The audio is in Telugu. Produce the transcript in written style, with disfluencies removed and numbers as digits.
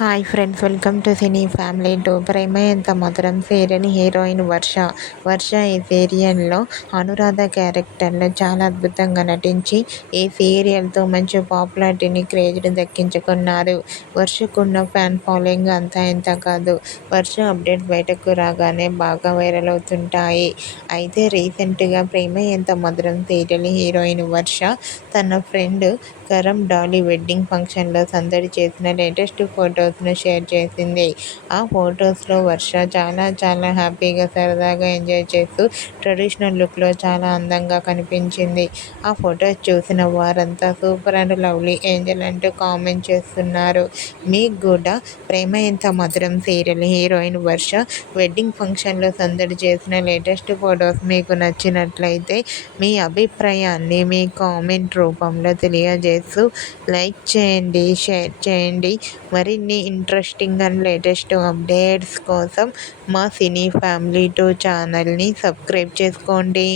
Hi friends, welcome to cine family two. Prema Entha Madhuram serial heroine వర్ష ఈ సీరియల్లో అనురాధ క్యారెక్టర్లో చాలా అద్భుతంగా నటించి ఈ సీరియల్తో మంచి పాపులారిటీని, క్రేజ్ని దక్కించుకున్నారు. వర్షకున్న ఫ్యాన్ ఫాలోయింగ్ అంతా ఇంత కాదు. వర్ష అప్డేట్స్ బయటకు రాగానే బాగా వైరల్ అవుతుంటాయి. అయితే రీసెంట్గా ప్రేమ ఎంత మధురం సీరియల్ హీరోయిన్ వర్ష తన ఫ్రెండ్ కరం డాలీ వెడ్డింగ్ ఫంక్షన్లో సందడి చేసిన లేటెస్ట్ ఫొటోస్ను షేర్ చేసింది. ఆ ఫొటోస్లో వర్ష చాలా హ్యాపీగా, సరదాగా ఎంజాయ్ చేస్తూ ట్రెడిషనల్ లుక్లో చాలా అందంగా కనిపించింది. ఆ ఫొటోస్ చూసిన వారంతా సూపర్ అండ్ లవ్లీ ఏంజల్ అంటూ కామెంట్ చేస్తున్నారు. మీకు కూడా ప్రేమ ఎంత మధురం సీరియల్ హీరోయిన్ వర్ష వెడ్డింగ్ ఫంక్షన్లో సందడి చేసిన లేటెస్ట్ ఫొటోస్ మీకు నచ్చినట్లయితే మీ అభిప్రాయాన్ని మీ కామెంట్ రూపంలో తెలియజేస్తూ లైక్ చేయండి, షేర్ చేయండి. మరిన్ని ఇంట్రెస్టింగ్ అండ్ లేటెస్ట్ అప్డేట్స్ కోసం మా సినీ ఫ్యామిలీ 2 ఛానల్ని సబ్స్క్రైబ్ చేసుకోండి.